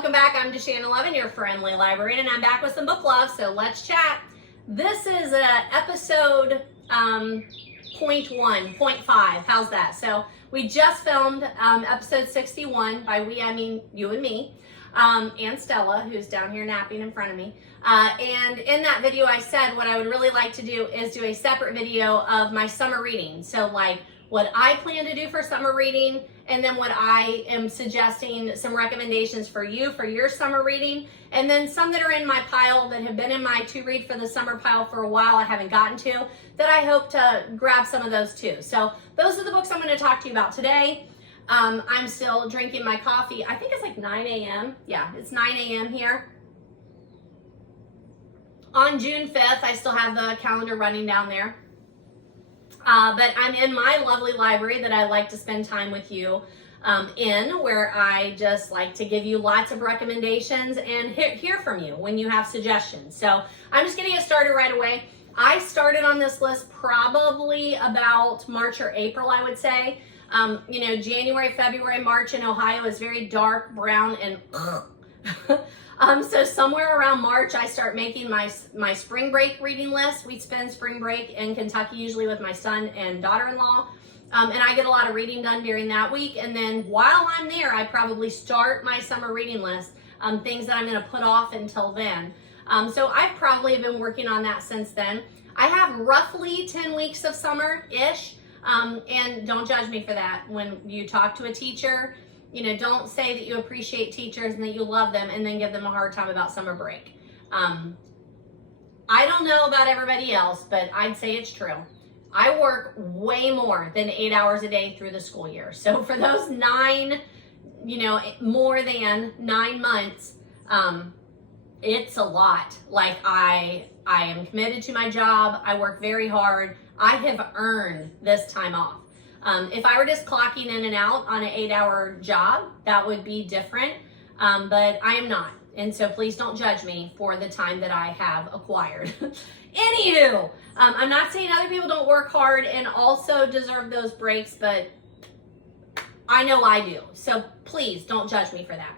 welcome back. I'm Deshannon11, your friendly librarian, and I'm back with some book love, so let's chat. This is episode point 1.5. How's that? So we just filmed episode 61. By we, I mean you and me, and Stella, who's down here napping in front of me. And in that video, I said what I would really like to do is do a separate video of my summer reading. So like what I plan to do for summer reading, and then what I am suggesting, some recommendations for you for your summer reading, and then some that are in my pile that have been in my to read for the summer pile for a while I haven't gotten to, that I hope to grab some of those too. So those are the books I'm going to talk to you about today. I'm still drinking my coffee. I think it's like 9 a.m. Yeah, it's 9 a.m. here. On June 5th, I still have the calendar running down there. But I'm in my lovely library that I like to spend time with you in, where I just like to give you lots of recommendations and hear from you when you have suggestions. So I'm just going to get started right away. I started on this list probably about March or April, I would say. You know, January, February, March in Ohio is very dark, brown, and so somewhere around March, I start making my spring break reading list. We spend spring break in Kentucky usually with my son and daughter-in-law, and I get a lot of reading done during that week. And then while I'm there, I probably start my summer reading list, things that I'm going to put off until then. So I've probably been working on that since then. I have roughly 10 weeks of summer-ish, and don't judge me for that. When you talk to a teacher, you know, don't say that you appreciate teachers and that you love them and then give them a hard time about summer break. I don't know about everybody else, but I'd say it's true. I work way more than 8 hours a day through the school year. So for those more than 9 months, it's a lot. Like I am committed to my job. I work very hard. I have earned this time off. If I were just clocking in and out on an 8-hour job, that would be different, but I am not. And so please don't judge me for the time that I have acquired. Anywho, I'm not saying other people don't work hard and also deserve those breaks, but I know I do. So please don't judge me for that.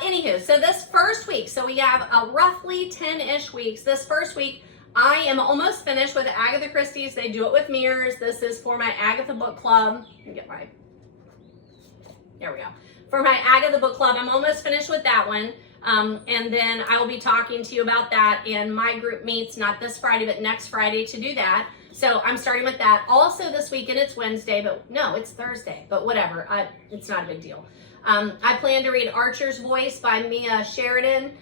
Anywho, so this first week, so we have roughly 10-ish weeks. This first week, I am almost finished with Agatha Christie's. They do it with mirrors. This is for my Agatha book club. Let me get there we go. For my Agatha book club, I'm almost finished with that one. And then I will be talking to you about that. And my group meets not this Friday, but next Friday to do that. So I'm starting with that. Also this weekend, it's Wednesday, but no, it's Thursday, but whatever. It's not a big deal. I plan to read Archer's Voice by Mia Sheridan.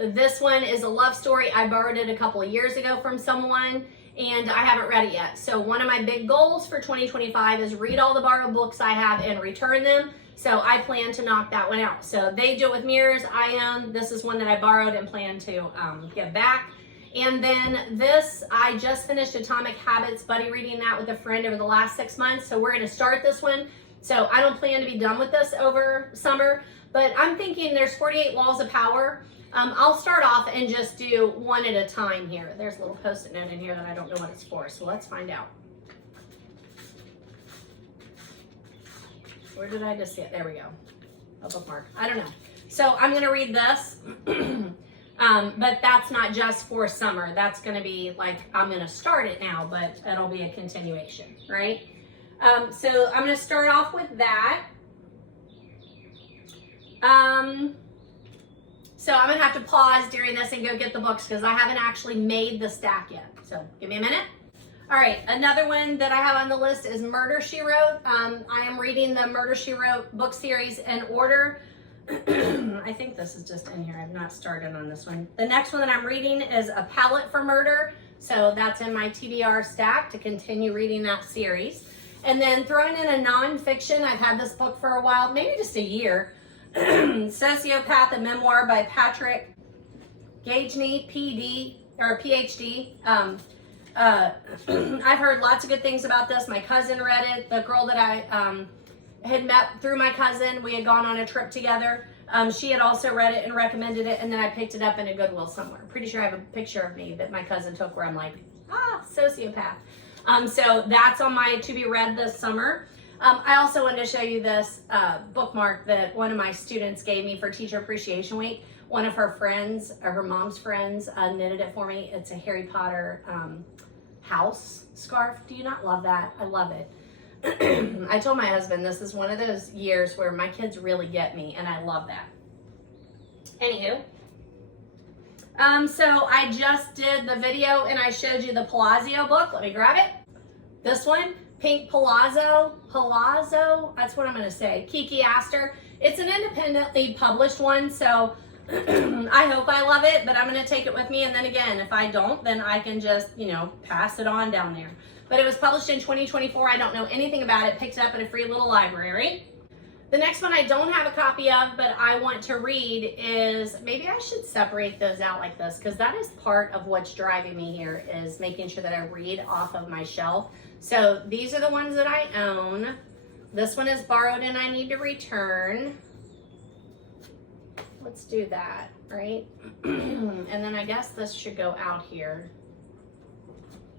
This one is a love story. I borrowed it a couple of years ago from someone, and I haven't read it yet. So one of my big goals for 2025 is read all the borrowed books I have and return them. So I plan to knock that one out. So they do it with mirrors. This is one that I borrowed and plan to give back. And then this, I just finished Atomic Habits, buddy reading that with a friend over the last 6 months. So we're going to start this one. So I don't plan to be done with this over summer, but I'm thinking there's 48 Laws of Power. I'll start off and just do one at a time here. There's a little post-it note in here that I don't know what it's for, so let's find out. Where did I just see it? There we go. A bookmark. I don't know. So I'm going to read this, but that's not just for summer. That's going to be like, I'm going to start it now, but it'll be a continuation, right? So I'm going to start off with that. So I'm going to have to pause during this and go get the books because I haven't actually made the stack yet. So give me a minute. All right, another one that I have on the list is Murder, She Wrote. I am reading the Murder, She Wrote book series in order. I think this is just in here. I've not started on this one. The next one that I'm reading is A Palette for Murder. So that's in my TBR stack to continue reading that series. And then throwing in a nonfiction, I've had this book for a while, maybe just a year. Sociopath, a memoir by Patchett Tom PhD. I've heard lots of good things about this. My cousin read it. The girl that I had met through my cousin, we had gone on a trip together. She had also read it and recommended it, and then I picked it up in a Goodwill somewhere. Pretty sure I have a picture of me that my cousin took where I'm like, sociopath. So that's on my to be read this summer. I also wanted to show you this bookmark that one of my students gave me for Teacher Appreciation Week. One of her friends, or her mom's friends, knitted it for me. It's a Harry Potter house scarf. Do you not love that? I love it. I told my husband this is one of those years where my kids really get me, and I love that. Anywho, so I just did the video and I showed you the Palazzo book. Let me grab it. This one, Pink Palazzo, that's what I'm going to say. Kiki Astor. It's an independently published one, so I hope I love it, but I'm going to take it with me, and then again, if I don't, then I can just, you know, pass it on down there. But it was published in 2024. I don't know anything about it. Picked it up at a free little library. The next one I don't have a copy of, but I want to read is, maybe I should separate those out like this, because that is part of what's driving me here, is making sure that I read off of my shelf. So these are the ones that I own. This one is borrowed and I need to return. Let's do that, right? And then I guess this should go out here.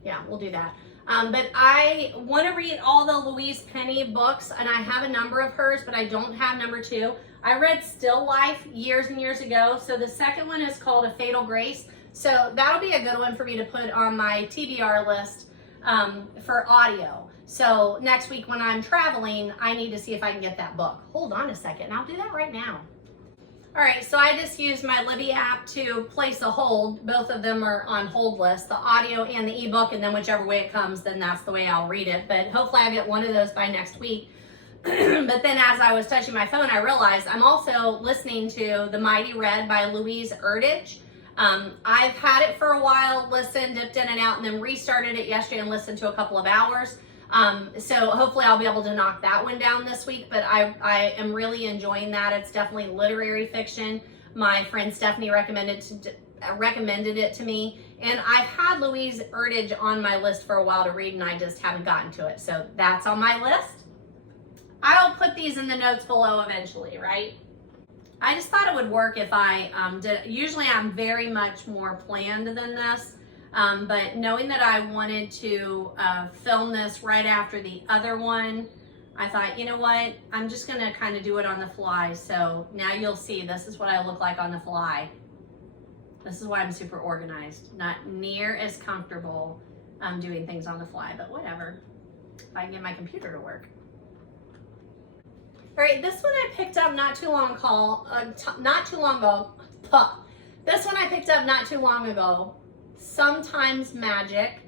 Yeah, we'll do that. But I want to read all the Louise Penny books, and I have a number of hers, but I don't have number 2. I read Still Life years and years ago, so the second one is called A Fatal Grace. So that'll be a good one for me to put on my TBR list for audio. So next week when I'm traveling, I need to see if I can get that book. Hold on a second, I'll do that right now. All right, so I just used my Libby app to place a hold. Both of them are on hold list, the audio and the ebook, and then whichever way it comes, then that's the way I'll read it. But hopefully I get one of those by next week. But then as I was touching my phone, I realized I'm also listening to The Mighty Red by Louise Erdich. I've had it for a while, listened, dipped in and out, and then restarted it yesterday and listened to a couple of hours. So hopefully I'll be able to knock that one down this week, but I am really enjoying that. It's definitely literary fiction. My friend Stephanie recommended it to me, and I've had Louise Erdich on my list for a while to read, and I just haven't gotten to it. So that's on my list. I'll put these in the notes below eventually, right? I just thought it would work if I did. Usually I'm very much more planned than this. But knowing that I wanted to film this right after the other one, I thought, you know what, I'm just going to kind of do it on the fly. So now you'll see this is what I look like on the fly. This is why I'm super organized. Not near as comfortable doing things on the fly, but whatever. If I can get my computer to work. All right, this one I picked up not too long ago. This one I picked up not too long ago. Sometimes Magic.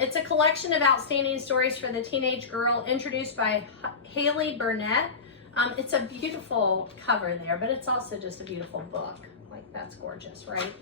It's a collection of outstanding stories for the teenage girl introduced by Haley Burnett. It's a beautiful cover there, but it's also just a beautiful book. Like, that's gorgeous, right?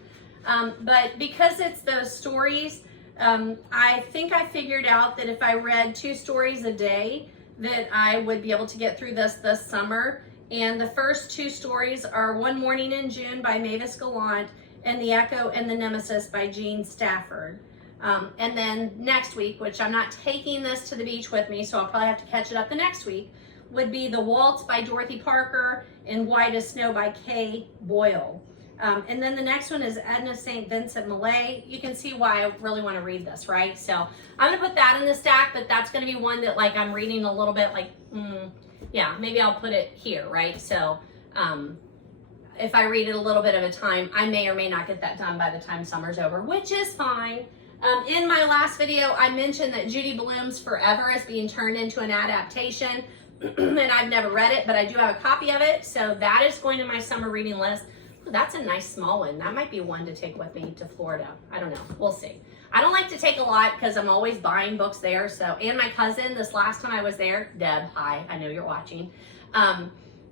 But because it's those stories, I think I figured out that if I read 2 stories a day, that I would be able to get through this summer. And the first 2 stories are One Morning in June by Mavis Gallant and The Echo and the Nemesis by Jean Stafford. And then next week, which I'm not taking this to the beach with me, so I'll probably have to catch it up the next week, would be The Waltz by Dorothy Parker and White as Snow by Kay Boyle. And then the next one is Edna St. Vincent Millay. You can see why I really want to read this, right? So I'm going to put that in the stack, but that's going to be one that, like, I'm reading a little bit, like, yeah, maybe I'll put it here, right? So if I read it a little bit at a time, I may or may not get that done by the time summer's over, which is fine. In my last video, I mentioned that Judy Blume's Forever is being turned into an adaptation, and I've never read it, but I do have a copy of it, so that is going to my summer reading list. Ooh, that's a nice small one. That might be one to take with me to Florida. I don't know. We'll see. I don't like to take a lot because I'm always buying books there. So, and my cousin, this last time I was there, Deb, hi, I know you're watching.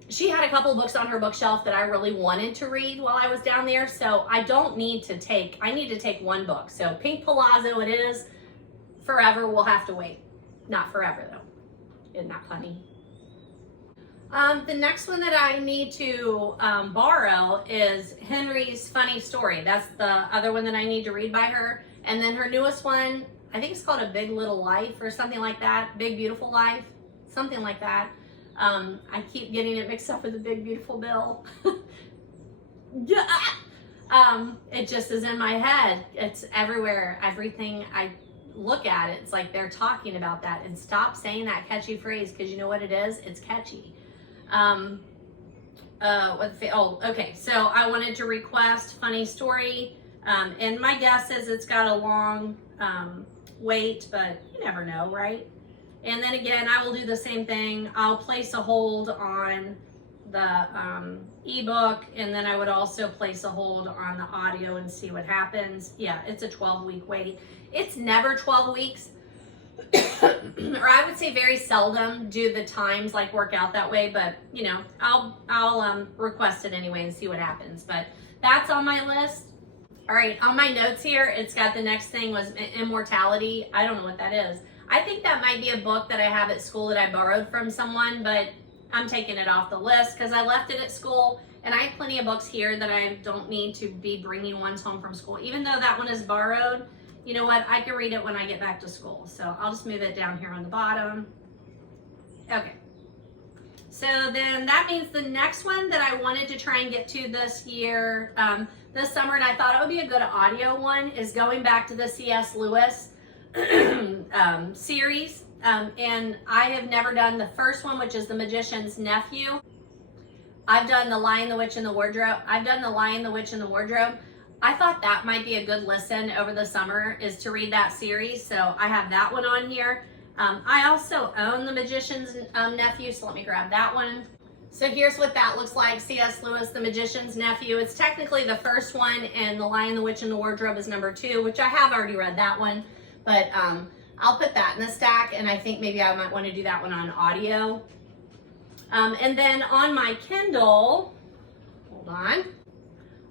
She had a couple of books on her bookshelf that I really wanted to read while I was down there. So I don't need to take, I need to take one book. So Pink Palazzo it is. Forever will have to wait. Not forever though. Isn't that funny? The next one that I need to borrow is Henry's Funny Story. That's the other one that I need to read by her. And then her newest one, I think it's called A Big Little Life or something like that. Big Beautiful Life, something like that. I keep getting it mixed up with The Big Beautiful Bill. It just is in my head. It's everywhere. Everything look at it, it's like they're talking about that. And stop saying that catchy phrase, because you know what it is? It's catchy. Okay, so I wanted to request funny story, and my guess is it's got a long wait, but you never know, right? And then again, I will do the same thing. I'll place a hold on the ebook, and then I would also place a hold on the audio and see what happens. Yeah, it's a 12-week wait. It's never 12 weeks. Or I would say very seldom do the times like work out that way, but you know, I'll request it anyway and see what happens. But that's on my list. All right, on my notes here, it's got the next thing was Immortality. I don't know what that is. I think that might be a book that I have at school that I borrowed from someone, but I'm taking it off the list because I left it at school, and I have plenty of books here that I don't need to be bringing ones home from school. Even though that one is borrowed, you know what? I can read it when I get back to school. So I'll just move it down here on the bottom. Okay. So then that means the next one that I wanted to try and get to this year, this summer, and I thought it would be a good audio one, is going back to the C.S. Lewis series. And I have never done the first one, which is The Magician's Nephew. I've done The Lion, the Witch, and the Wardrobe. I thought that might be a good listen over the summer, is to read that series. So I have that one on here. I also own The Magician's Nephew, so let me grab that one. So here's what that looks like. C.S. Lewis, The Magician's Nephew. It's technically the first one, and The Lion, the Witch, and the Wardrobe is number 2, which I have already read that one. But I'll put that in the stack, and I think maybe I might want to do that one on audio. And then on my Kindle, hold on.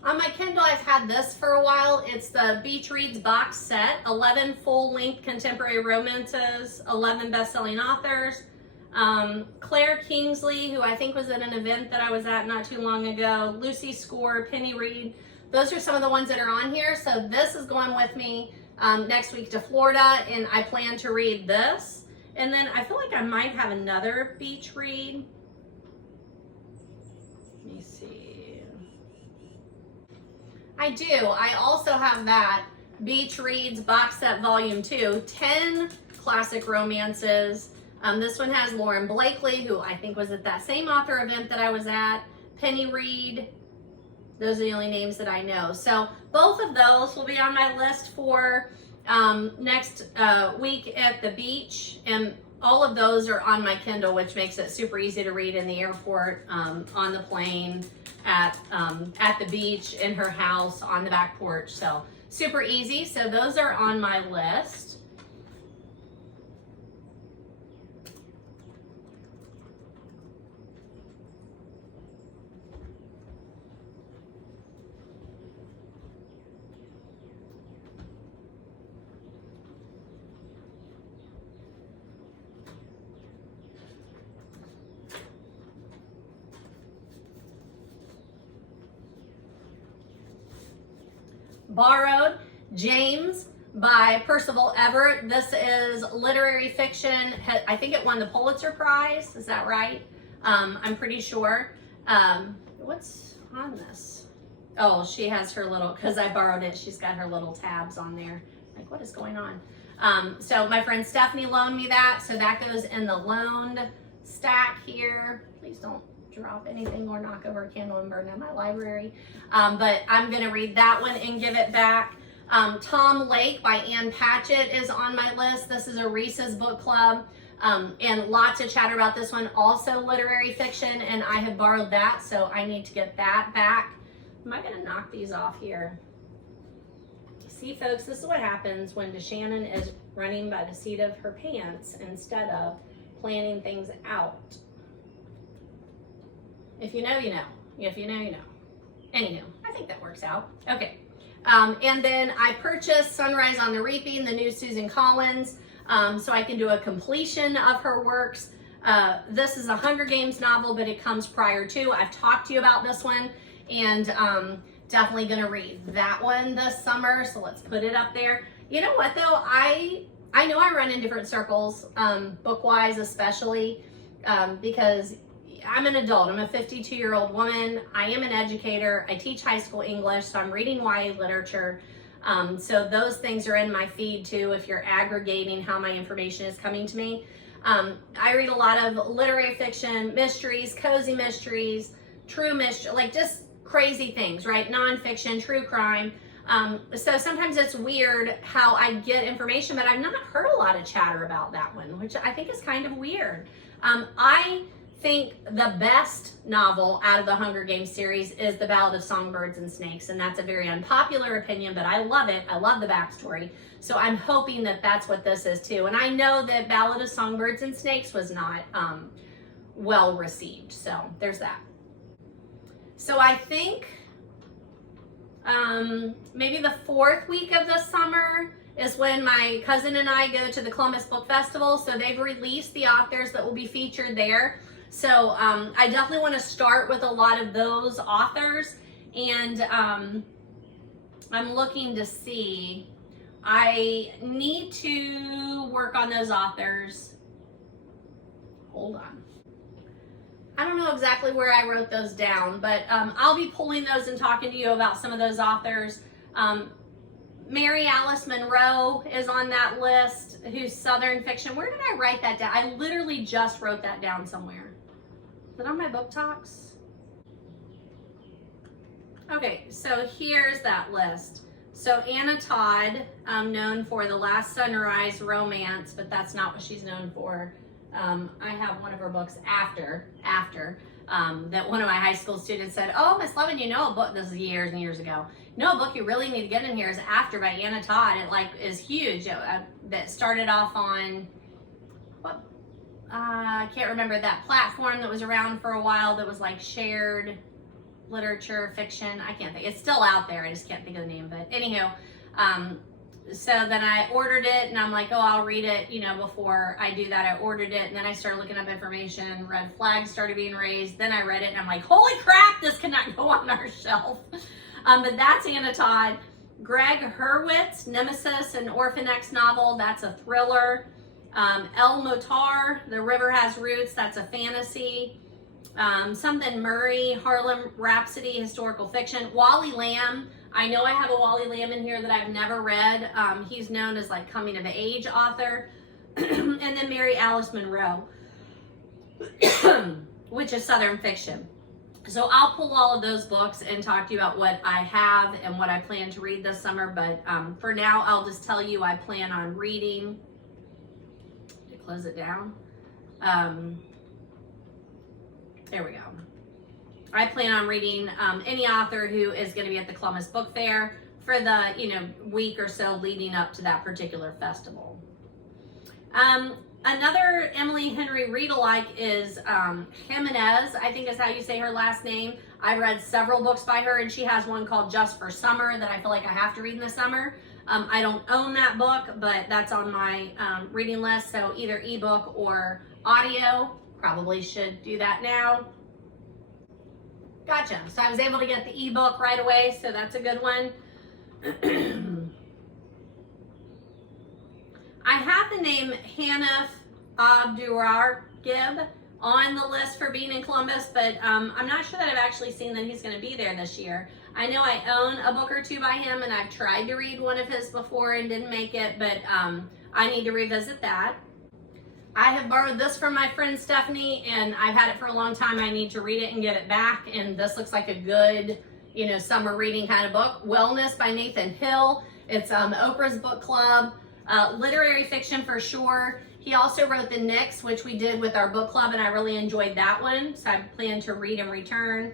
On my Kindle, I've had this for a while. It's the Beach Reads box set, 11 full-length contemporary romances, 11 best-selling authors. Claire Kinglsley, who I think was at an event that I was at not too long ago, Lucy Score, Penny Reid. Those are some of the ones that are on here. So this is going with me next week to Florida, and I plan to read this. And then I feel like I might have another beach read. Let me see. I do. I also have that Beach Reads box set volume 2, 10 classic romances. This one has Lauren Blakely, who I think was at that same author event that I was at, Penny Reid. Those are the only names that I know. So both of those will be on my list for next week at the beach. And all of those are on my Kindle, which makes it super easy to read in the airport, on the plane, at the beach, in her house, on the back porch. So super easy. So those are on my list. Borrowed, James by Percival Everett. This is literary fiction. I think it won the Pulitzer Prize. Is that right? I'm pretty sure. What's on this? Oh, she has her little, because I borrowed it, she's got her little tabs on there. Like, what is going on? So my friend Stephanie loaned me that, so that goes in the loaned stack here. Please don't drop anything or knock over a candle and burn in my library. But I'm gonna read that one and give it back. Tom Lake by Ann Patchett is on my list. This is a Reese's book club, and lots of chatter about this one. Also literary fiction, and I have borrowed that, so I need to get that back. Am I gonna knock these off here? See, folks, this is what happens when DeShannon is running by the seat of her pants instead of planning things out. If you know, you know. If you know, you know. Anywho, I think that works out. Okay. And then I purchased Sunrise on the Reaping, the new Susan Collins, so I can do a completion of her works. This is a Hunger Games novel, but it comes prior to. I've talked to you about this one, and definitely gonna read that one this summer, so let's put it up there. You know what though, I know I run in different circles, book-wise especially, because I'm an adult. I'm a 52-year-old woman. I am an educator. I teach high school English, so I'm reading YA literature. So those things are in my feed too, if you're aggregating how my information is coming to me. I read a lot of literary fiction, mysteries, cozy mysteries, true mystery, like just crazy things, right? Nonfiction, true crime. So sometimes it's weird how I get information, but I've not heard a lot of chatter about that one, which I think is kind of weird. I think the best novel out of the Hunger Games series is The Ballad of Songbirds and Snakes, and that's a very unpopular opinion, but I love it. I love the backstory. So I'm hoping that that's what this is too. And I know that Ballad of Songbirds and Snakes was not well received. So there's that. So I think maybe the 4th week of the summer is when my cousin and I go to the Columbus Book Festival. So they've released the authors that will be featured there. So I definitely want to start with a lot of those authors. And I'm looking to see, I need to work on those authors. Hold on. I don't know exactly where I wrote those down, but I'll be pulling those and talking to you about some of those authors. Mary Alice Monroe is on that list, who's Southern fiction. Where did I write that down? I literally just wrote that down somewhere. Is it on my book talks? Okay, so here's that list. So Anna Todd, known for The Last Sunrise romance, but that's not what she's known for. I have one of her books after that one of my high school students said, "Oh, Miss Levin, you know a book," this is years and years ago, "No, a book you really need to get in here is After by Anna Todd. It like is huge." That started off on what I can't remember, that platform that was around for a while that was like shared literature fiction. I can't think. It's still out there. I just can't think of the name of it. Anywho, so then I ordered it and I'm like, oh, I'll read it, you know, before I do that. I ordered it and then I started looking up information. Red flags started being raised. Then I read it and I'm like, holy crap, this cannot go on our shelf. But that's Anna Todd. Gregg Hurwitz, Nemesis, an Orphan X novel. That's a thriller. El-Mohtar, The River Has Roots. That's a fantasy. Something Murray, Harlem Rhapsody, historical fiction. Wally Lamb. I know I have a Wally Lamb in here that I've never read. He's known as like coming of age author. And then Mary Alice Monroe, which is Southern fiction. So I'll pull all of those books and talk to you about what I have and what I plan to read this summer. But for now, I'll just tell you I plan on reading. To close it down. There we go. I plan on reading any author who is going to be at the Columbus Book Fair for the week or so leading up to that particular festival. Another Emily Henry read-alike is Jimenez, I think is how you say her last name. I've read several books by her, and she has one called Just for Summer that I feel like I have to read in the summer. I don't own that book, but that's on my reading list, so either ebook or audio. Probably should do that now. Gotcha. So I was able to get the ebook right away, so that's a good one. I have the name Hanif Abdurraqib on the list for being in Columbus, but I'm not sure that I've actually seen that he's going to be there this year. I know I own a book or two by him, and I've tried to read one of his before and didn't make it, but I need to revisit that. I have borrowed this from my friend Stephanie, and I've had it for a long time. I need to read it and give it back, and this looks like a good, summer reading kind of book. Wellness by Nathan Hill. It's Oprah's book club. Literary fiction for sure. He also wrote The Nix, which we did with our book club, and I really enjoyed that one, so I plan to read and return.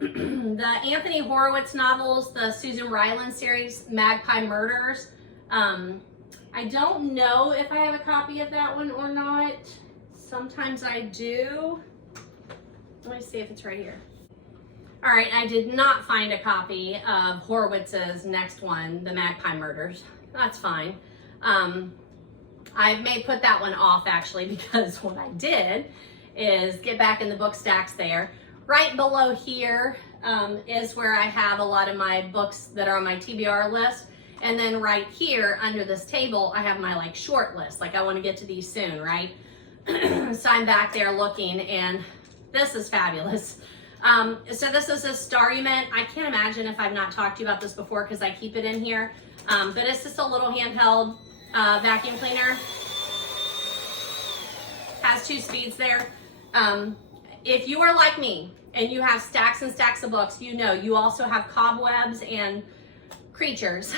The Anthony Hurwitz novels, the Susan Ryland series, Magpie Murders. I don't know if I have a copy of that one or not. Sometimes I do. Let me see if it's right here. All right, I did not find a copy of Hurwitz's next one, The Magpie Murders. That's fine. I may put that one off actually, because what I did is get back in the book stacks there. Right below here is where I have a lot of my books that are on my TBR list. And then right here under this table, I have my short list. I want to get to these soon, right? So I'm back there looking, and this is fabulous. So this is a Starument. I can't imagine if I've not talked to you about this before because I keep it in here. But it's just a little handheld vacuum cleaner. Has 2 speeds there. If you are like me and you have stacks and stacks of books, you know you also have cobwebs and creatures,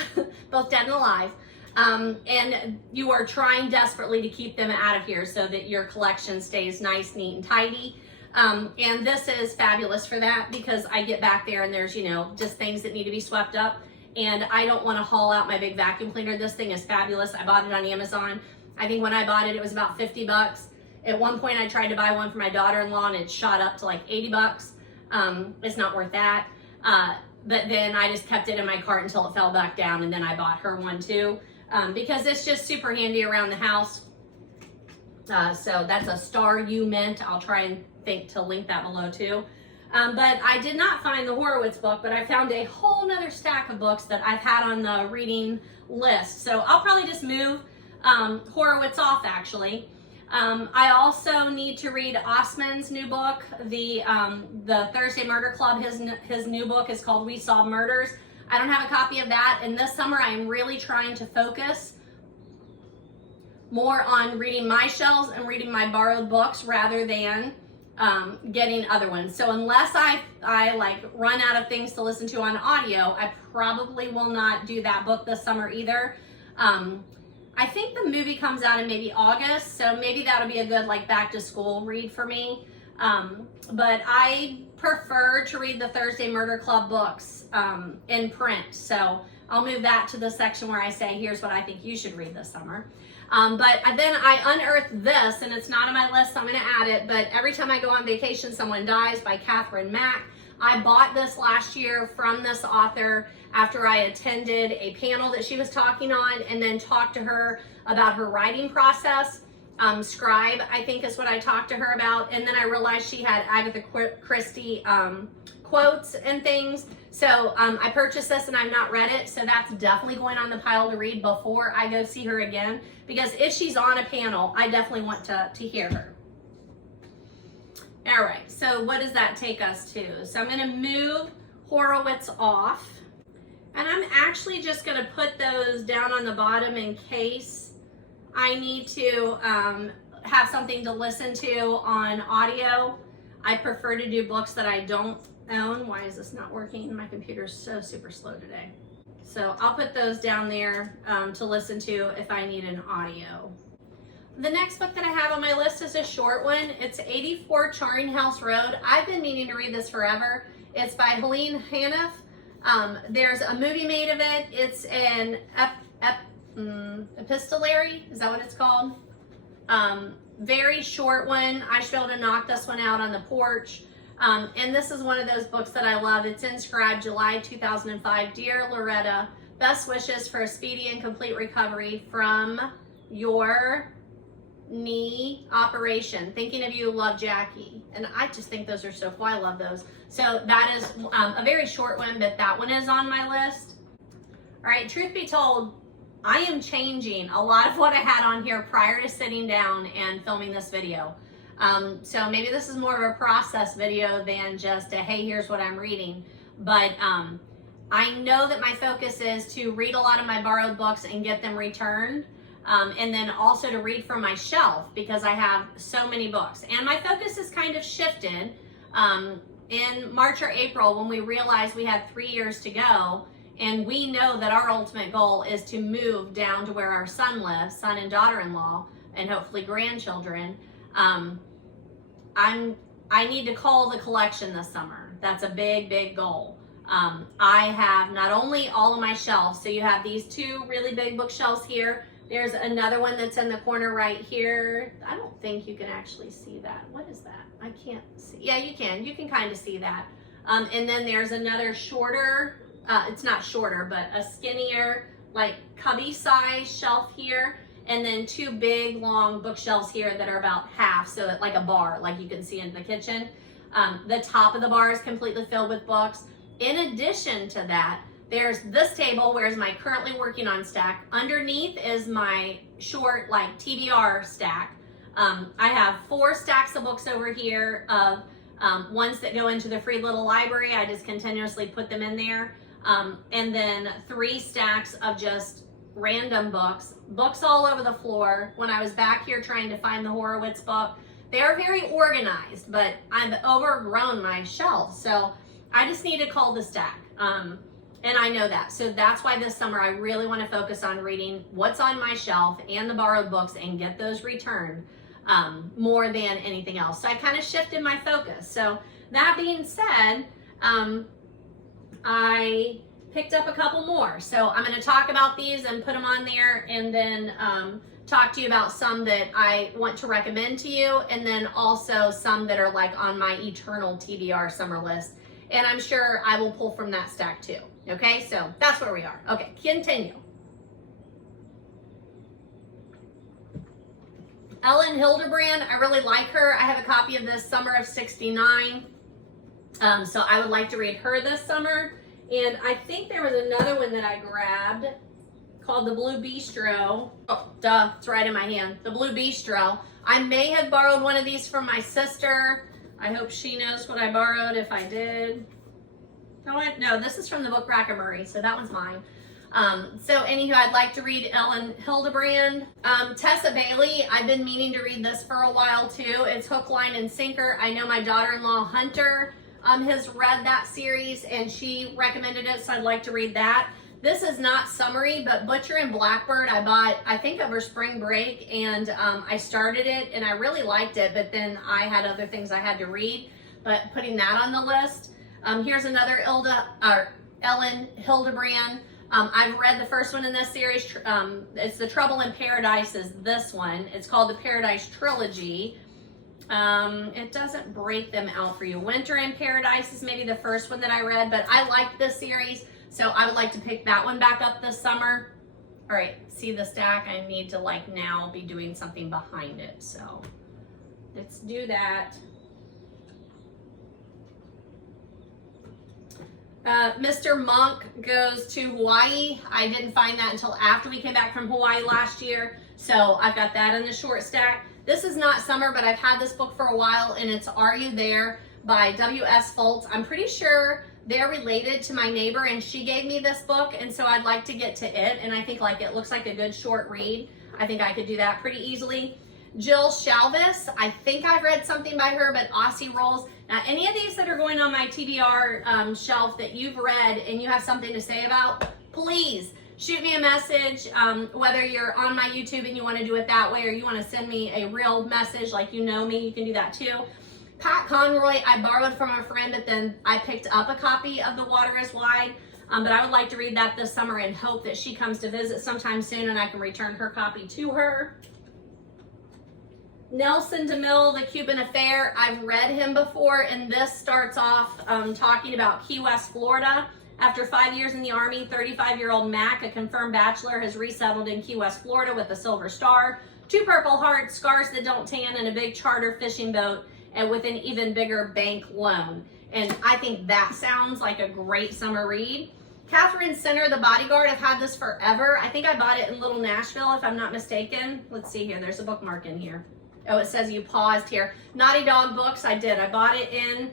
both dead and alive. And you are trying desperately to keep them out of here so that your collection stays nice, neat, and tidy. And this is fabulous for that because I get back there and there's, you know, just things that need to be swept up. And I don't want to haul out my big vacuum cleaner. This thing is fabulous. I bought it on Amazon. I think when I bought it, it was about 50 bucks. At one point I tried to buy one for my daughter-in-law and it shot up to like 80 bucks. It's not worth that. But then I just kept it in my cart until it fell back down, and then I bought her one too, because it's just super handy around the house. So that's a Starument. I'll try and think to link that below too. But I did not find the Hurwitz book, but I found a whole nother stack of books that I've had on the reading list. So I'll probably just move Hurwitz off actually. I also need to read Osman's new book, the Thursday Murder Club. His new book is called We Solve Murders. I don't have a copy of that, and this summer I am really trying to focus more on reading my shelves and reading my borrowed books rather than getting other ones. So unless I like run out of things to listen to on audio, I probably will not do that book this summer either. I think the movie comes out in maybe August, so maybe that'll be a good like back to school read for me. But I prefer to read the Thursday Murder Club books in print, so I'll move that to the section where I say, here's what I think you should read this summer. But then I unearthed this, and it's not on my list, so I'm gonna add it, but Every Time I Go on Vacation, Someone Dies by Mack. I bought this last year from this author after I attended a panel that she was talking on and then talked to her about her writing process. Scribe, I think is what I talked to her about. And then I realized she had Agatha Christie quotes and things. So I purchased this and I've not read it. So that's definitely going on the pile to read before I go see her again. Because if she's on a panel, I definitely want to hear her. All right, so what does that take us to? So I'm gonna move Hurwitz off. And I'm actually just gonna put those down on the bottom in case I need to have something to listen to on audio. I prefer to do books that I don't own. Why is this not working? My computer's so super slow today. So I'll put those down there to listen to if I need an audio. The next book that I have on my list is a short one. It's 84 Charing House Road. I've been meaning to read this forever. It's by Helene Hanif. There's a movie made of it. It's an epistolary, is that what it's called? Very short one. I should be able to knock this one out on the porch. And this is one of those books that I love. It's inscribed July 2005. Dear Loretta, best wishes for a speedy and complete recovery from your knee operation. Thinking of you, love, Jackie. And I just think those are so cool. I love those. So that is a very short one, but that one is on my list. All right, truth be told, I am changing a lot of what I had on here prior to sitting down and filming this video. So maybe this is more of a process video than just a, hey, here's what I'm reading. But I know that my focus is to read a lot of my borrowed books and get them returned. And then also to read from my shelf because I have so many books. And my focus is kind of shifted in March or April when we realized we had 3 years to go. And we know that our ultimate goal is to move down to where our son lives, son and daughter-in-law, and hopefully grandchildren. I need to cull the collection this summer. That's a big, big goal. I have not only all of my shelves, so you have these 2 really big bookshelves here. There's another one that's in the corner right here. I don't think you can actually see that. What is that? I can't see. Yeah, you can. You can kind of see that. And then there's another shorter, it's not shorter, but a skinnier, like cubby size shelf here. And then 2 big, long bookshelves here that are about half, so like a bar, like you can see in the kitchen. The top of the bar is completely filled with books. In addition to that, there's this table, where's my currently working on stack. Underneath is my short, like TBR stack. I have 4 stacks of books over here of Ones that go into the free little library, I just continuously put them in there. And then 3 stacks of just random books all over the floor. When I was back here trying to find the Hurwitz book, they're very organized, but I've overgrown my shelf. So I just need to call the stack. And I know that. So that's why this summer I really want to focus on reading what's on my shelf and the borrowed books and get those returned more than anything else. So I kind of shifted my focus. So that being said, I picked up a couple more. So I'm going to talk about these and put them on there, and then talk to you about some that I want to recommend to you, and then also some that are like on my eternal TBR summer list. And I'm sure I will pull from that stack too. Okay, so that's where we are. Okay, continue. Ellen Hildebrand, I really like her. I have a copy of this, Summer of '69. So I would like to read her this summer. And I think there was another one that I grabbed called The Blue Bistro. Oh, duh, it's right in my hand. The Blue Bistro. I may have borrowed one of these from my sister. I hope she knows what I borrowed if I did. No, this is from the book Rack of Murray, so that one's mine. So anywho, I'd like to read Ellen Hildebrand. Tessa Bailey, I've been meaning to read this for a while too. It's Hook, Line, and Sinker. I know my daughter-in-law Hunter has read that series and she recommended it, so I'd like to read that. This is not summary, but Butcher and Blackbird I bought, I think over spring break, and I started it and I really liked it, but then I had other things I had to read, but putting that on the list. Here's another Ellen Hildebrand. I've read the first one in this series. It's The Trouble in Paradise is this one. It's called the Paradise Trilogy. It doesn't break them out for you. Winter in Paradise is maybe the first one that I read, but I liked this series, so I would like to pick that one back up this summer. All right, see the stack? I need to like now be doing something behind it, so let's do that. Mr. Monk Goes to Hawaii. I didn't find that until after we came back from Hawaii last year, so I've got that in the short stack. This is not summer, but I've had this book for a while, and it's Are You There by W.S. Fultz. I'm pretty sure they're related to my neighbor, and she gave me this book, and so I'd like to get to it, and I think like it looks like a good short read. I think I could do that pretty easily. Jill Shalvis, I think I've read something by her, but Aussie Rolls. Now, any of these that are going on my TBR shelf that you've read and you have something to say about, please shoot me a message, whether you're on my YouTube and you want to do it that way, or you want to send me a real message like you know me, you can do that too. Pat Conroy, I borrowed from a friend, but then I picked up a copy of The Water is Wide, but I would like to read that this summer and hope that she comes to visit sometime soon and I can return her copy to her. Nelson DeMille, The Cuban Affair, I've read him before, and this starts off talking about Key West, Florida. After 5 years in the Army, 35-year-old Mack, a confirmed bachelor, has resettled in Key West, Florida with a Silver Star, 2 Purple Hearts, scars that don't tan, and a big charter fishing boat, and with an even bigger bank loan. And I think that sounds like a great summer read. Catherine Center, The Bodyguard, I've had this forever. I think I bought it in Little Nashville, if I'm not mistaken. Let's see here, there's a bookmark in here. Oh, it says you paused here. Naughty Dog Books, I did. I bought it in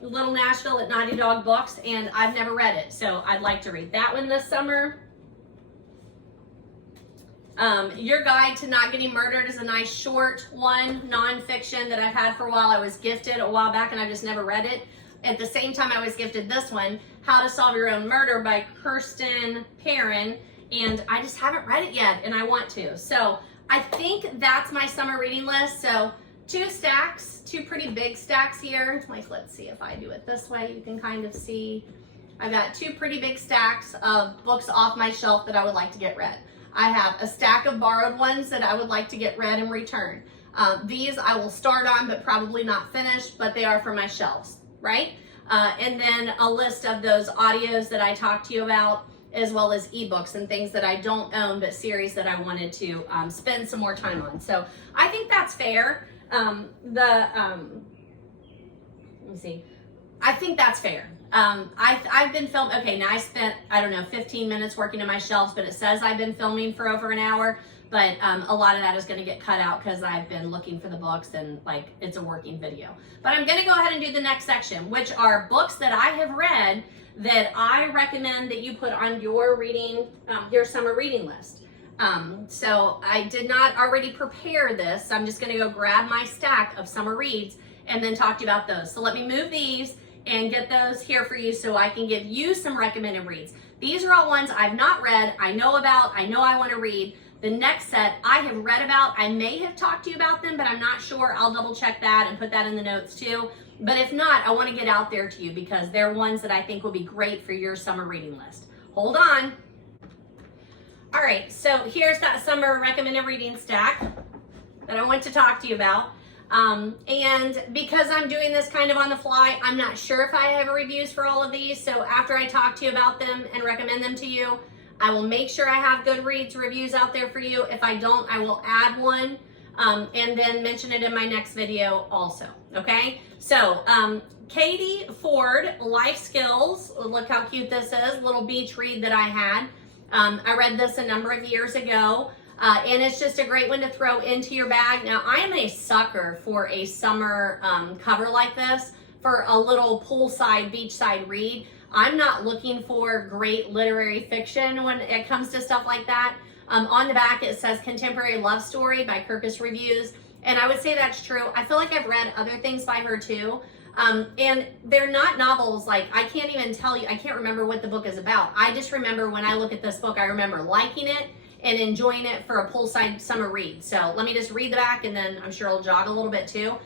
Little Nashville at Naughty Dog Books, and I've never read it, so I'd like to read that one this summer. Your Guide to Not Getting Murdered is a nice short one, nonfiction that I've had for a while. I was gifted a while back, and I just never read it. At the same time, I was gifted this one, How to Solve Your Own Murder by Kirsten Perrin, and I just haven't read it yet, and I want to. So I think that's my summer reading list. So 2 stacks, 2 pretty big stacks here. Like, let's see if I do it this way, you can kind of see. I've got 2 pretty big stacks of books off my shelf that I would like to get read. I have a stack of borrowed ones that I would like to get read and return. These I will start on, but probably not finish, but they are for my shelves, right? And then a list of those audios that I talked to you about, as well as ebooks and things that I don't own, but series that I wanted to spend some more time on. So I think that's fair. Let me see. I think that's fair. I've been filming, okay, now I spent, I don't know, 15 minutes working on my shelves, but it says I've been filming for over an hour. but a lot of that is going to get cut out because I've been looking for the books and like it's a working video. But I'm going to go ahead and do the next section, which are books that I have read that I recommend that you put on your reading, your summer reading list. So I did not already prepare this. I'm just going to go grab my stack of summer reads and then talk to you about those. So let me move these and get those here for you so I can give you some recommended reads. These are all ones I've not read, I know about, I know I want to read. The next set I have read about, I may have talked to you about them, but I'm not sure. I'll double check that and put that in the notes too. But if not, I want to get out there to you because they're ones that I think will be great for your summer reading list. Hold on. All right, so here's that summer recommended reading stack that I want to talk to you about. And because I'm doing this kind of on the fly, I'm not sure if I have reviews for all of these. So after I talk to you about them and recommend them to you, I will make sure I have Goodreads reviews out there for you. If I don't, I will add one and then mention it in my next video also, okay? So Katie Ford, Life Skills. Look how cute this is, little beach read that I had. I read this a number of years ago. And it's just a great one to throw into your bag. Now, I am a sucker for a summer cover like this for a little poolside, beachside read. I'm not looking for great literary fiction when it comes to stuff like that. On the back, it says Contemporary Love Story by Kirkus Reviews. And I would say that's true. I feel like I've read other things by her too. And they're not novels. Like, I can't even tell you, I can't remember what the book is about. I just remember when I look at this book, I remember liking it and enjoying it for a poolside summer read. So let me just read the back and then I'm sure I'll jog a little bit too.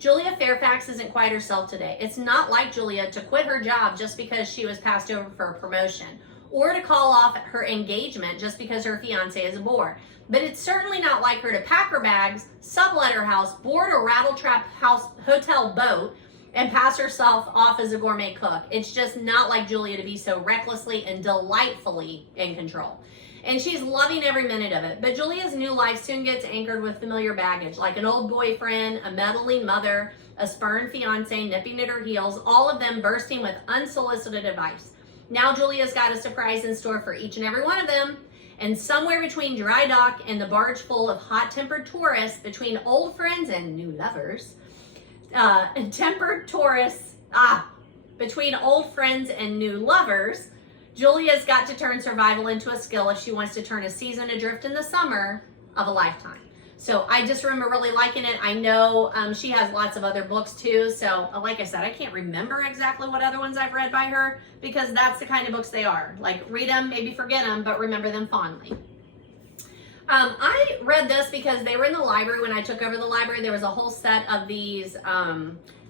Julia Fairfax isn't quite herself today. It's not like Julia to quit her job just because she was passed over for a promotion, or to call off her engagement just because her fiance is aboard. But it's certainly not like her to pack her bags, sublet her house, board a rattletrap house hotel boat, and pass herself off as a gourmet cook. It's just not like Julia to be so recklessly and delightfully in control. And she's loving every minute of it. But Julia's new life soon gets anchored with familiar baggage, like an old boyfriend, a meddling mother, a spurned fiance nipping at her heels, all of them bursting with unsolicited advice. Now Julia's got a surprise in store for each and every one of them. And somewhere between dry dock and the barge full of hot-tempered tourists, between old friends and new lovers, between old friends and new lovers, Julia's got to turn survival into a skill if she wants to turn a season adrift in the summer of a lifetime. So I just remember really liking it. I know she has lots of other books too. So like I said, I can't remember exactly what other ones I've read by her because that's the kind of books they are. Like, read them, maybe forget them, but remember them fondly. I read this because they were in the library when I took over the library. There was a whole set of these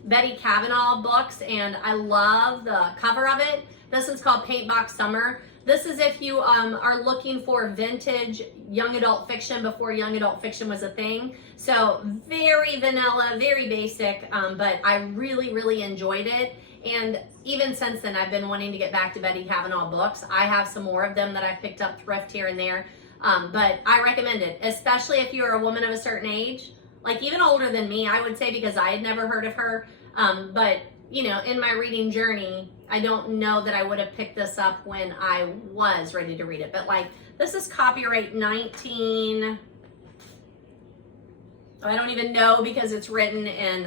Betty Kavanaugh books, and I love the cover of it. This one's called Paint Box Summer. This is if you are looking for vintage young adult fiction before young adult fiction was a thing. So very vanilla, very basic, but I really, really enjoyed it. And even since then, I've been wanting to get back to Betty Kavanaugh books. I have some more of them that I've picked up thrift here and there. But I recommend it, especially if you're a woman of a certain age, like even older than me, I would say, because I had never heard of her. But you know, in my reading journey, I don't know that I would have picked this up when I was ready to read it. But like, this is copyright 19, I don't even know because it's written in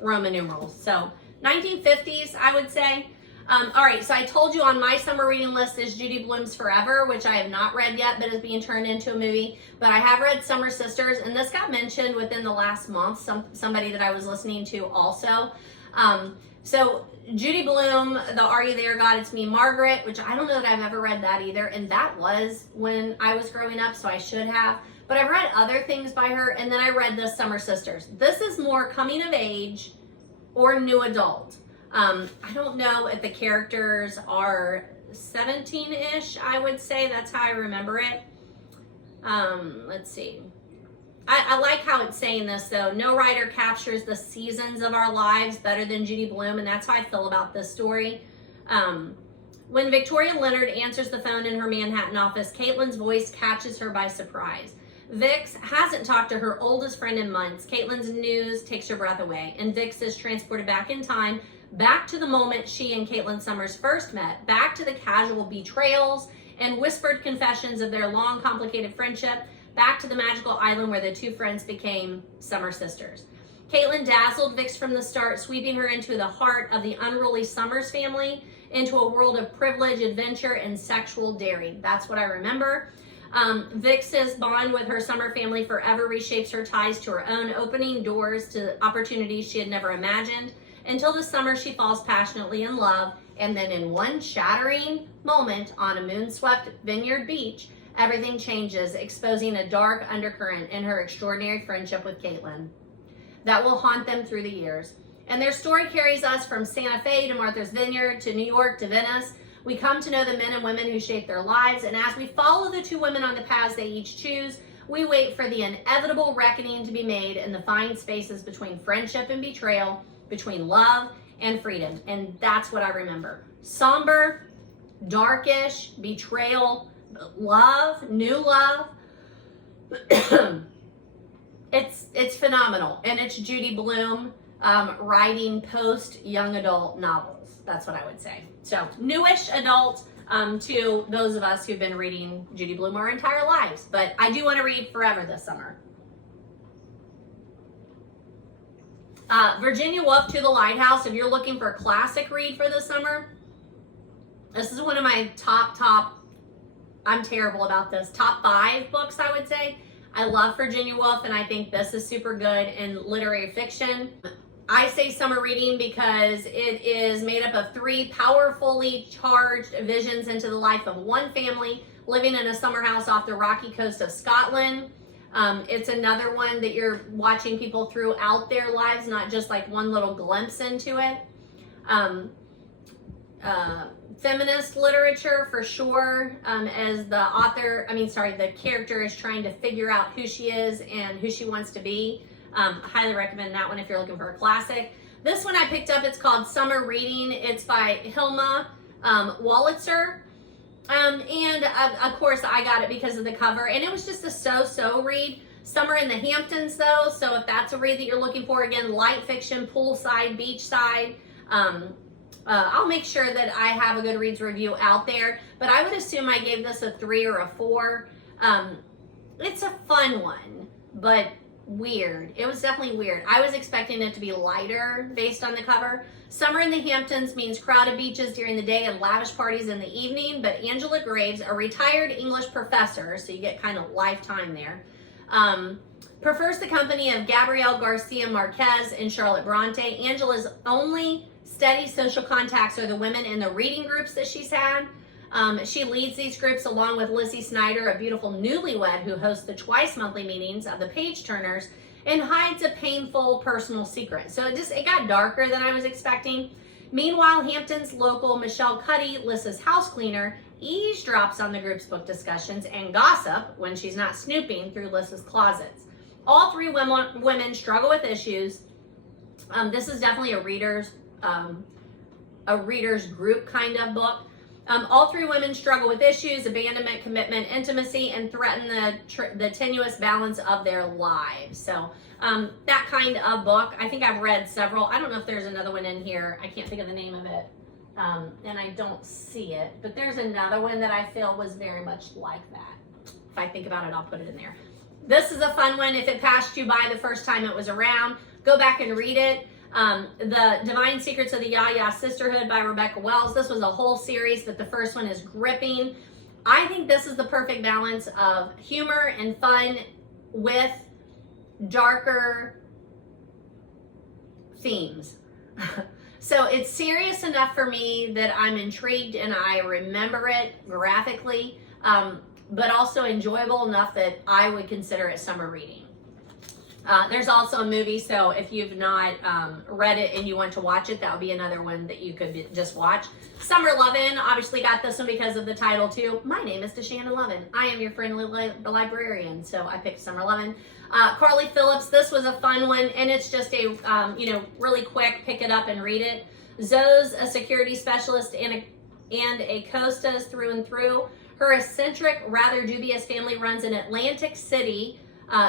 Roman numerals. So 1950s, I would say. All right, so I told you on my summer reading list is Judy Blume's Forever, which I have not read yet, but is being turned into a movie. But I have read Summer Sisters, and this got mentioned within the last month, somebody that I was listening to also. So Judy Blume, the Are You There, God, It's Me, Margaret, which I don't know that I've ever read that either, and that was when I was growing up, so I should have. But I've read other things by her, and then I read this Summer Sisters. This is more coming of age or new adult. I don't know if the characters are 17-ish, I would say. That's how I remember it. Let's see. I like how it's saying this, though. No writer captures the seasons of our lives better than Judy Blume, and that's how I feel about this story. When Victoria Leonard answers the phone in her Manhattan office, Caitlin's voice catches her by surprise. Vix hasn't talked to her oldest friend in months. Caitlin's news takes her breath away, and Vix is transported back in time, back to the moment she and Caitlin Summers first met, back to the casual betrayals and whispered confessions of their long, complicated friendship, back to the magical island where the two friends became summer sisters. Caitlin dazzled Vix from the start, sweeping her into the heart of the unruly Summers family, into a world of privilege, adventure, and sexual daring. That's what I remember. Vix's bond with her summer family forever reshapes her ties to her own, opening doors to opportunities she had never imagined, until the summer she falls passionately in love, and then in one shattering moment on a moon-swept vineyard beach, everything changes, exposing a dark undercurrent in her extraordinary friendship with Caitlin that will haunt them through the years. And their story carries us from Santa Fe to Martha's Vineyard to New York to Venice. We come to know the men and women who shape their lives, and as we follow the two women on the paths they each choose, we wait for the inevitable reckoning to be made in the fine spaces between friendship and betrayal, between love and freedom. And that's what I remember. Somber, darkish, betrayal, love, new love. It's phenomenal. And it's Judy Blume writing post-young adult novels. That's what I would say. So newish adult to those of us who've been reading Judy Blume our entire lives. But I do want to read Forever this summer. Virginia Woolf, To the Lighthouse. If you're looking for a classic read for the summer, this is one of my top, I'm terrible about this, top 5 books, I would say. I love Virginia Woolf, and I think this is super good in literary fiction. I say summer reading because it is made up of 3 powerfully charged visions into the life of one family living in a summer house off the rocky coast of Scotland. It's another one that you're watching people throughout their lives, not just like one little glimpse into it. Feminist literature for sure, as the character is trying to figure out who she is and who she wants to be. Highly recommend that one if you're looking for a classic. This one I picked up, it's called Summer Reading. It's by Hilma Wolitzer. And of course I got it because of the cover, and it was just a so-so read. Summer in the Hamptons though, so if that's a read that you're looking for, again, light fiction, poolside, beachside. I'll make sure that I have a Goodreads review out there, but I would assume I gave this a 3 or a 4. It's a fun one, but weird. It was definitely weird. I was expecting it to be lighter based on the cover. Summer in the Hamptons means crowded beaches during the day and lavish parties in the evening, but Angela Graves, a retired English professor, so you get kind of lifetime there, prefers the company of Gabrielle Garcia Marquez and Charlotte Bronte. Angela's only steady social contacts are the women in the reading groups that she's had. She leads these groups along with Lizzie Snyder, a beautiful newlywed who hosts the twice monthly meetings of the Page Turners and hides a painful personal secret. So it got darker than I was expecting. Meanwhile, Hampton's local Michelle Cuddy, Lissa's house cleaner, eavesdrops on the group's book discussions and gossip when she's not snooping through Lissa's closets. All 3 women struggle with issues. This is definitely a reader's group kind of book. All 3 women struggle with issues, abandonment, commitment, intimacy, and threaten the tenuous balance of their lives. So that kind of book. I think I've read several. I don't know if there's another one in here. I can't think of the name of it, and I don't see it. But there's another one that I feel was very much like that. If I think about it, I'll put it in there. This is a fun one. If it passed you by the first time it was around, go back and read it. The Divine Secrets of the Ya-Ya Sisterhood by Rebecca Wells. This was a whole series, but the first one is gripping. I think this is the perfect balance of humor and fun with darker themes. So it's serious enough for me that I'm intrigued and I remember it graphically, but also enjoyable enough that I would consider it summer reading. There's also a movie, so if you've not read it and you want to watch it, that would be another one that you could just watch. Summer Lovin', obviously got this one because of the title too. My name is DeShanda Lovin'. I am your friendly librarian, so I picked Summer Lovin'. Carly Phillips, this was a fun one, and it's just a, really quick, pick it up and read it. Zoe's a security specialist and a Costas through and through. Her eccentric, rather dubious family runs an Atlantic City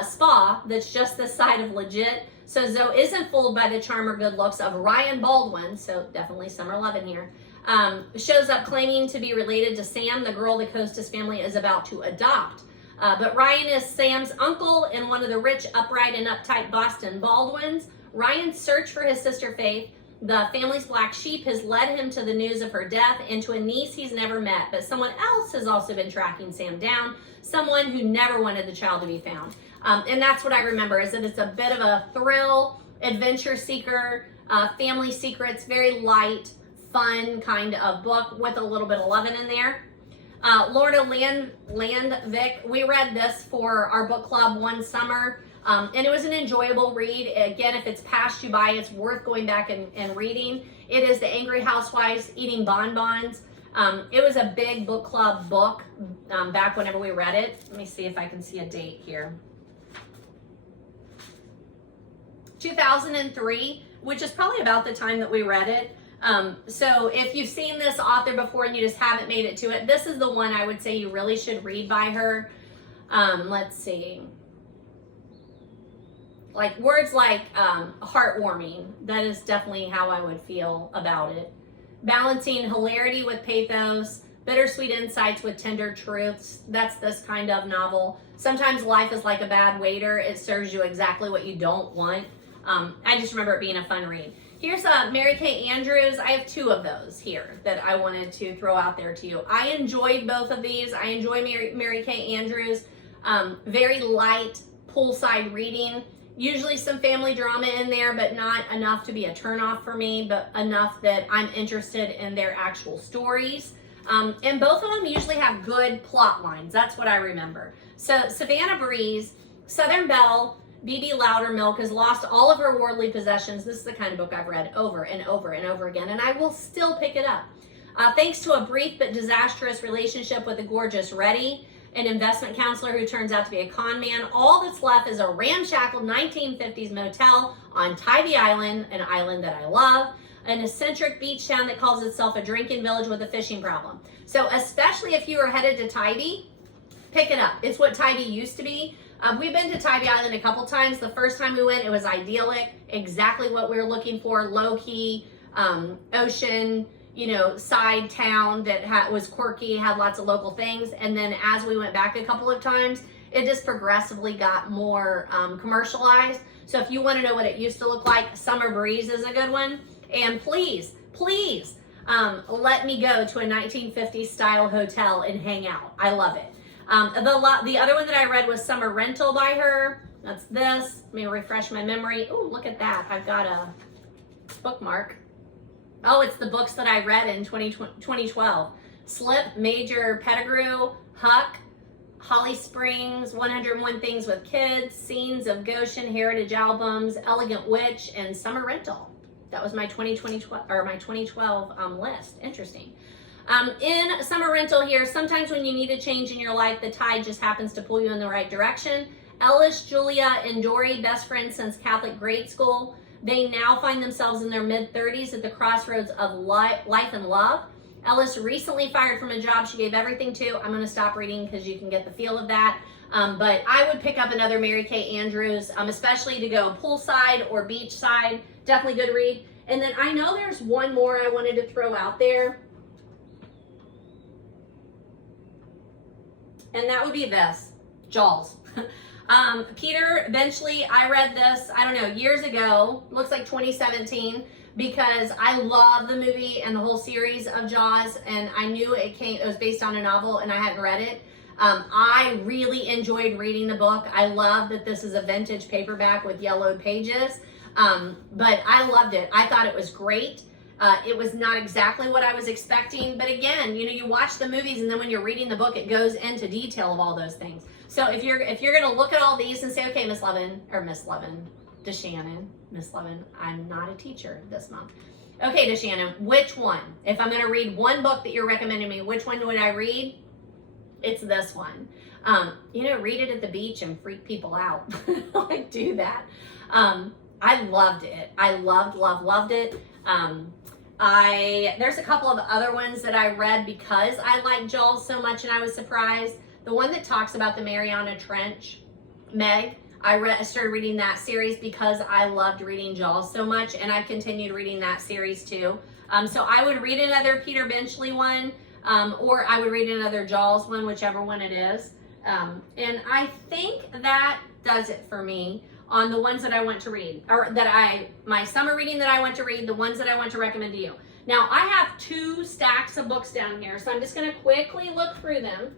spa that's just this side of legit. So Zoe isn't fooled by the charm or good looks of Ryan Baldwin, so definitely Summer Lovin' here. Shows up claiming to be related to Sam, the girl the Costas family is about to adopt. But Ryan is Sam's uncle and one of the rich, upright, and uptight Boston Baldwins. Ryan's search for his sister Faith, the family's black sheep, has led him to the news of her death and to a niece he's never met. But someone else has also been tracking Sam down, someone who never wanted the child to be found. And that's what I remember, is that it's a bit of a thrill, adventure seeker, family secrets, very light, fun kind of book with a little bit of loving in there. Lorna Landvik, we read this for our book club one summer. And it was an enjoyable read. Again, if it's passed you by, it's worth going back and reading. It is The Angry Housewives Eating Bonbons. It was a big book club book back whenever we read it. Let me see if I can see a date here. 2003, which is probably about the time that we read it. So if you've seen this author before and you just haven't made it to it, this is the one I would say you really should read by her. Let's see. Like words like heartwarming, that is definitely how I would feel about it. Balancing hilarity with pathos, bittersweet insights with tender truths. That's this kind of novel. Sometimes life is like a bad waiter. It serves you exactly what you don't want. I just remember it being a fun read. Here's Mary Kay Andrews. I have two of those here that I wanted to throw out there to you. I enjoyed both of these. I enjoy Mary Kay Andrews. Very light poolside reading. Usually some family drama in there, but not enough to be a turnoff for me, but enough that I'm interested in their actual stories. And both of them usually have good plot lines. That's what I remember. So Savannah Breeze, Southern Belle, B.B. Loudermilk has lost all of her worldly possessions. This is the kind of book I've read over and over and over again, and I will still pick it up. Thanks to a brief but disastrous relationship with the gorgeous Reid, an investment counselor who turns out to be a con man, all that's left is a ramshackle 1950s motel on Tybee Island, an island that I love, an eccentric beach town that calls itself a drinking village with a fishing problem. So especially if you are headed to Tybee, pick it up. It's what Tybee used to be. We've been to Tybee Island a couple times. The first time we went, it was idyllic, exactly what we were looking for, low-key, ocean, you know, side town that was quirky, had lots of local things. And then as we went back a couple of times, it just progressively got more commercialized. So if you want to know what it used to look like, Summer Breeze is a good one. And please, please let me go to a 1950s style hotel and hang out. I love it. The other one that I read was Summer Rental by her. That's this. Let me refresh my memory. Oh, look at that. I've got a bookmark. Oh, it's the books that I read in 2012. Slip, Major Pettigrew, Huck, Holly Springs, 101 Things with Kids, Scenes of Goshen, Heritage Albums, Elegant Witch, and Summer Rental. That was my 2012 list. Interesting. In Summer Rental here, sometimes when you need a change in your life, the tide just happens to pull you in the right direction. Ellis, Julia, and Dory, best friends since Catholic grade school. They now find themselves in their mid-30s at the crossroads of life and love. Ellis recently fired from a job she gave everything to. I'm going to stop reading because you can get the feel of that. But I would pick up another Mary Kay Andrews, especially to go poolside or beachside. Definitely good read. And then I know there's one more I wanted to throw out there. And that would be this, Jaws. Peter Benchley, I read this, I don't know, years ago, looks like 2017, because I love the movie and the whole series of Jaws, and I knew it was based on a novel and I hadn't read it. I really enjoyed reading the book. I love that this is a vintage paperback with yellowed pages, but I loved it. I thought it was great. It was not exactly what I was expecting, but again, you know, you watch the movies and then when you're reading the book, it goes into detail of all those things. So if you're going to look at all these and say, okay, Miss Levin, DeShannon, Miss Levin, I'm not a teacher this month. Okay, DeShannon, which one? If I'm going to read one book that you're recommending me, which one would I read? It's this one. You know, read it at the beach and freak people out. Like, do that. I loved it. I loved it. There's a couple of other ones that I read because I liked Jaws so much and I was surprised. The one that talks about the Mariana Trench, Meg, I started reading that series because I loved reading Jaws so much, and I continued reading that series too. So I would read another Peter Benchley one, or I would read another Jaws one, whichever one it is. And I think that does it for me on the ones that I want to read, or my summer reading that I want to read, the ones that I want to recommend to you. Now, I have 2 stacks of books down here, so I'm just going to quickly look through them.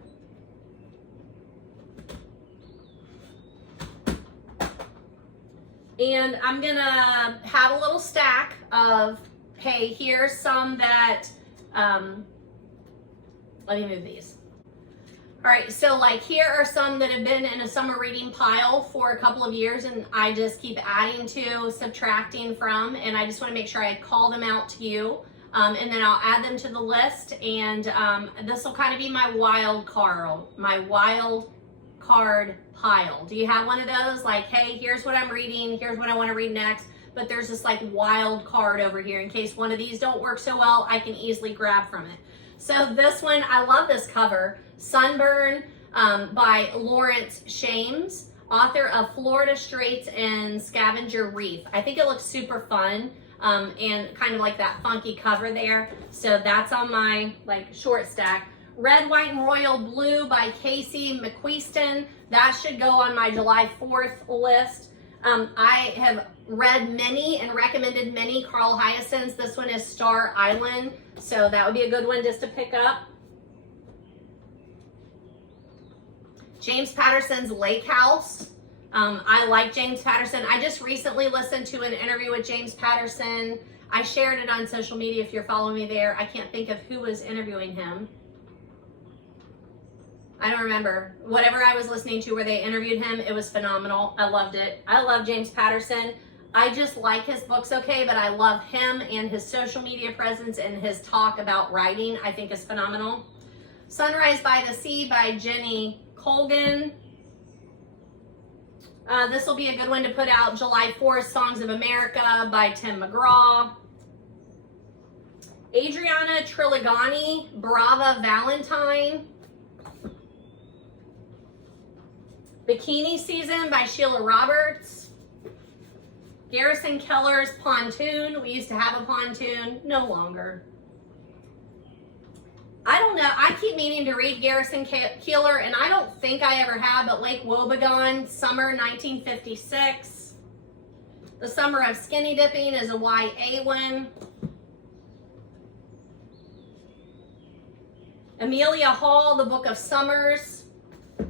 And I'm going to have a little stack of, hey, here's some that, let me move these. All right, so like here are some that have been in a summer reading pile for a couple of years, and I just keep adding to, subtracting from, and I just want to make sure I call them out to you, and then I'll add them to the list, and this will kind of be my wild card pile. Do you have one of those? Like, hey, here's what I'm reading, here's what I want to read next, but there's this like wild card over here in case one of these don't work so well, I can easily grab from it. So this one, I love this cover. Sunburn by Lawrence Shames, author of Florida Straits and Scavenger Reef. I think it looks super fun and kind of like that funky cover there. So that's on my like short stack. Red, White, and Royal Blue by Casey McQueeston. That should go on my July 4th list. I have read many and recommended many Carl Hyacins. This one is Star Island, so that would be a good one just to pick up. James Patterson's Lake House. I like James Patterson. I just recently listened to an interview with James Patterson. I shared it on social media if you're following me there. I can't think of who was interviewing him. I don't remember. Whatever I was listening to where they interviewed him, it was phenomenal. I loved it. I love James Patterson. I just like his books okay, but I love him and his social media presence and his talk about writing, I think is phenomenal. Sunrise by the Sea by Jenny Colgan. This will be a good one to put out. July 4th, Songs of America by Tim McGraw. Adriana Triligani, Brava Valentine. Bikini Season by Sheila Roberts. Garrison Keller's Pontoon. We used to have a pontoon, no longer. I don't know, I keep meaning to read Garrison Keillor, and I don't think I ever have, but Lake Wobegon, Summer 1956. The Summer of Skinny Dipping is a YA one. Amelia Hall, The Book of Summers.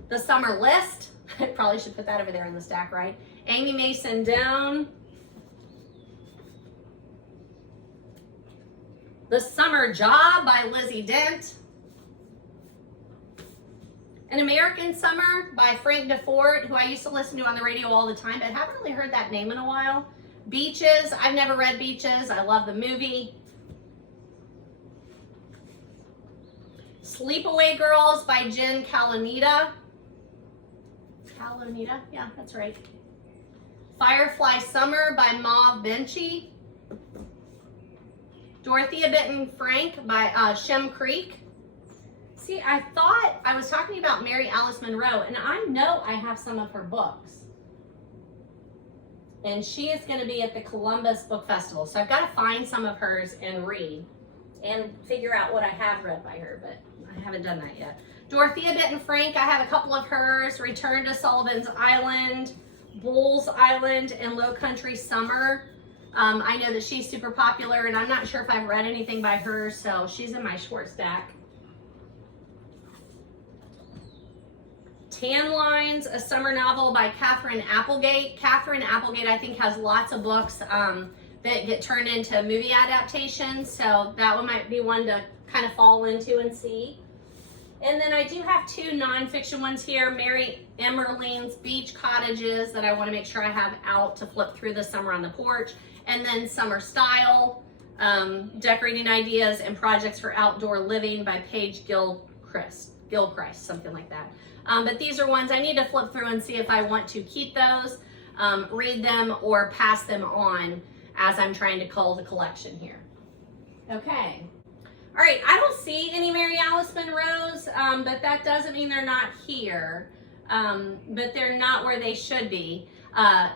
The Summer List. I probably should put that over there in the stack, right? Amy Mason Down. The Summer Job by Lizzie Dent. An American Summer by Frank DeFord, who I used to listen to on the radio all the time, but haven't really heard that name in a while. Beaches. I've never read Beaches. I love the movie. Sleepaway Girls by Jen Calonita. Calonita? Yeah, that's right. Firefly Summer by Mauve Benchy. Dorothea Benton Frank by Shem Creek. See, I thought I was talking about Mary Alice Monroe, and I know I have some of her books. And she is going to be at the Columbus Book Festival, so I've got to find some of hers and read and figure out what I have read by her, but I haven't done that yet. Dorothea Benton Frank, I have a couple of hers. Return to Sullivan's Island, Bull's Island, and Low Country Summer. I know that she's super popular, and I'm not sure if I've read anything by her, so she's in my short stack. Tan Lines, a summer novel by Catherine Applegate. Catherine Applegate, I think, has lots of books that get turned into movie adaptations, so that one might be one to kind of fall into and see. And then I do have 2 nonfiction ones here. Mary Emmerling's Beach Cottages that I want to make sure I have out to flip through this summer on the porch. And then Summer Style, Decorating Ideas and Projects for Outdoor Living by Paige Gilchrist, something like that. But these are ones I need to flip through and see if I want to keep those, read them, or pass them on as I'm trying to cull the collection here. Okay. All right, I don't see any Mary Alice Monroes, but that doesn't mean they're not here, but they're not where they should be.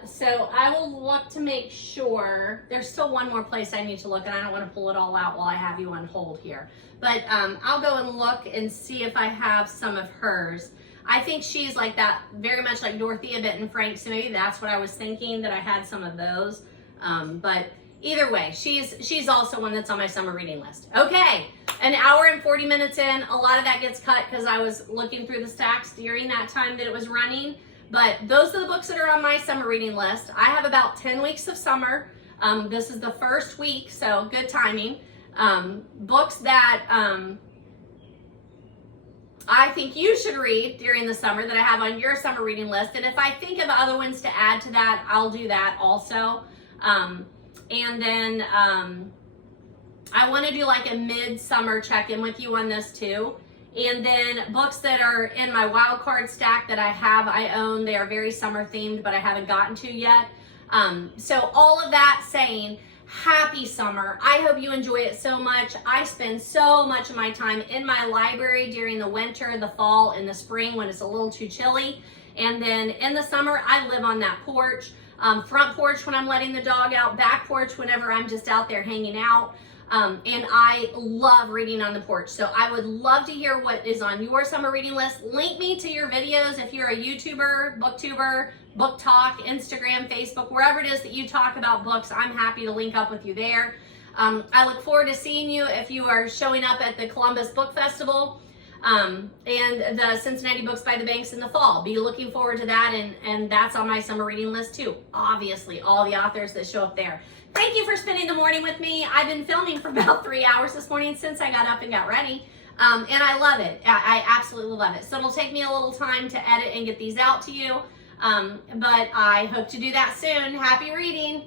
So I will look to make sure. There's still one more place I need to look, and I don't want to pull it all out while I have you on hold here. But I'll go and look and see if I have some of hers. I think she's like that, very much like Dorothea Bit and Frank, so maybe that's what I was thinking, that I had some of those. But either way, she's also one that's on my summer reading list. Okay, an hour and 40 minutes in. A lot of that gets cut because I was looking through the stacks during that time that it was running. But those are the books that are on my summer reading list. I have about 10 weeks of summer. This is the first week, so good timing. Books that I think you should read during the summer that I have on your summer reading list. And if I think of other ones to add to that, I'll do that also. And then I want to do like a mid-summer check-in with you on this too. And then books that are in my wild card stack that I own, they are very summer themed, but I haven't gotten to yet. So all of that saying, happy summer. I hope you enjoy it so much. I spend so much of my time in my library during the winter, the fall, and the spring when it's a little too chilly. And then in the summer, I live on that porch. Front porch when I'm letting the dog out, back porch whenever I'm just out there hanging out. And I love reading on the porch. So I would love to hear what is on your summer reading list. Link me to your videos if you're a YouTuber, booktuber, book talk, Instagram, Facebook, wherever it is that you talk about books. I'm happy to link up with you there. I look forward to seeing you if you are showing up at the Columbus Book Festival and the Cincinnati Books by the Banks in the fall. Be looking forward to that, and that's on my summer reading list too. Obviously, all the authors that show up there. Thank you for spending the morning with me. I've been filming for about 3 hours this morning since I got up and got ready. And I love it. I absolutely love it. So it'll take me a little time to edit and get these out to you. But I hope to do that soon. Happy reading.